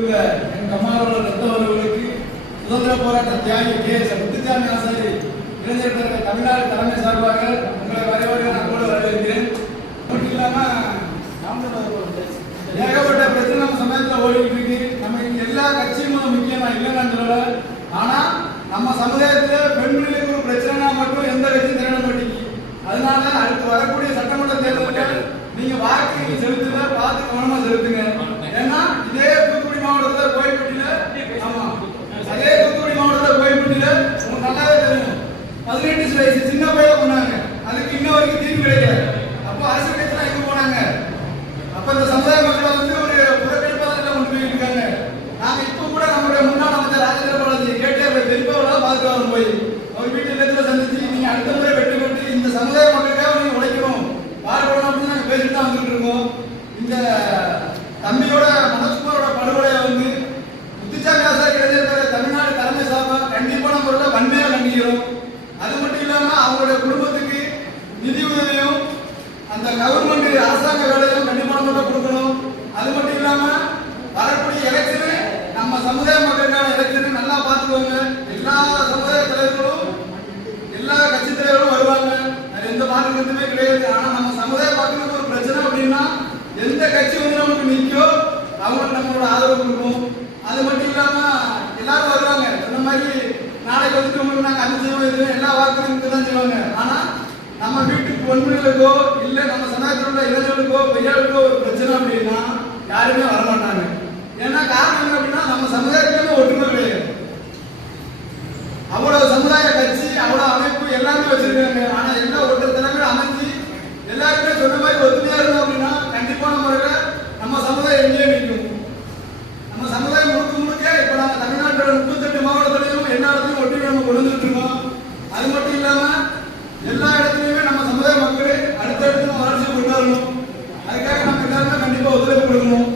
என் அம்மாவோட ரத்தவர்களுக்கு சுதந்திர போராட்ட தியாகி கே.எஸ். முத்துசாமி ஆசாரி இளைஞர் தமிழ்நாடு தலைமை சார்பாக உங்களை வரைவரை நான் கூட வரவேற்கிறேன். மட்டும் இல்லாம ஏகப்பட்ட பிரச்சனை நம்ம சமயத்தில் ஓடிக்கிட்டு இருக்கு. நம்ம எல்லா கட்சியும் முக்கியமா இல்லைன்னு சொல்லல. ஆனா நம்ம சமுதாயத்துல பெண்களுக்கு ஒரு பிரச்சனைனா மட்டும் எந்த கட்சியும் திரட மாட்டேங்குது. அதனால அடுத்து வரக்கூடிய சட்டமன்ற தேர்தலுக்கு நீங்க வாக்கு செலுத்துங்க, பார்த்து கவனமா செலுத்துங்க. ஏன்னா இதே தூத்துக்குடி மாவட்டத்தில் கோயில்பட்டியில, ஆமா அதே தூத்துக்குடி மாவட்டத்தில் கோயில்பட்டியில உங்களுக்கு நல்லாவே தெரியும், 18 வயசு சின்ன பையல போனாங்க. அதுக்கு இன்ன வரைக்கும் தீர்வு கிடைக்கல. அப்போ அரசு கட்சிலாம் எங்க போனாங்க? அப்ப இந்த சமுதாய மக்கள் வந்து ஒரு புறக்கணிப்பாளர்கள் கொண்டு போய் இருக்காங்க. நாங்க இப்ப கூட நம்முடைய முன்னாள் அமைச்சர் ராஜேந்திர பாலாஜி கேட்டே பெரியப்பாவெல்லாம் பார்த்துட்டு வரும் போய் அவர் வீட்டு இடத்துல சந்திச்சு நீங்க அடுத்த முறை வெற்றி பெற்று இந்த சமுதாய மக்களுக்காக நீங்க உழைக்கணும் பாடுபடணும் அப்படின்னு நாங்க பேசிட்டு தான் வந்துட்டு இருக்கோம். இந்த தம்பியோட மனோஜ்குமாரோட படுகொலையை வந்து முத்துசாமி ஆசாரி இளைஞர் தமிழ்நாடு தலைமை சார்பாக கண்டிப்பான முறையில் வன்மையா கண்டிக்கிறோம். அது மட்டும் இல்லாம அவங்களுடைய குடும்பத்துக்கு நிதி உதவியும் அந்த கவர்மெண்ட் அரசாங்க வேலையும் கண்டிப்பான முறையில் கொடுக்கணும். அது மட்டும் இல்லாம வரக்கூடிய எலெக்ஷனு நம்ம சமுதாய மக்களுக்கான எலெக்ஷனு நல்லா பார்த்துக்கோங்க. எல்லா சமுதாய தலைவர்களும் எல்லா கட்சி தலைவர்களும் வருவாங்க. அது எந்த மாற்றமே கிடையாது. ஆனா நம்ம சமுதாய மக்களுக்கு ஒரு பிரச்சனை அப்படின்னா எந்த கட்சி வந்து நமக்கு நிற்கோ அவங்களுக்கு நம்மளோட ஆதரவு கொடுக்கும். அது மட்டும் இல்லாம எல்லாரும் வருவாங்க. இந்த மாதிரி நாளைக்கு வந்துட்டு உங்களுக்கு நாங்கள் அது செய்வோம் எல்லா வாக்குறுதியும் தான் செய்வாங்க. ஆனா நம்ம வீட்டுக்கு பொண்ணுகளுக்கோ இல்ல நம்ம சமுதாயத்தில் உள்ள இளைஞர்களுக்கோ பெய்யாளுக்கோ ஒரு பிரச்சனை அப்படின்னா யாருமே வரமாட்டாங்க. ஏன்னா காரணம் என்ன அப்படின்னா நம்ம சமுதாயத்துக்கு ஒற்றுமை கிடையாது. அவ்வளவு சமுதாய கட்சி அவ்வளவு அமைப்பு எல்லாமே வச்சிருக்காங்க. ஆனா எல்லா ஒருத்தர் தலைமையில அமைச்சு எல்லாருமே சொன்ன மாதிரி ஒத்துமையா இருந்தோம் அப்படின்னா கண்டிப்பான முறையில நம்ம சமுதாயம் எங்கேயே நிற்கும். நம்ம சமுதாயம் முழுக்க இப்ப நம்ம தமிழ்நாட்டோட 38 மாவட்டத்திலையும் எல்லா இடத்துலையும் ஒற்றுமை நம்ம கொண்டு வந்துட்டு இருக்கோம். அது மட்டும் இல்லாம எல்லா இடத்துலையுமே நம்ம சமுதாய மக்கள் அடுத்தடுத்து வளர்ச்சி கொண்டு வரணும். அதுக்காக நம்ம எல்லாருமே கண்டிப்பா ஒத்துழைப்பு கொடுக்கணும்.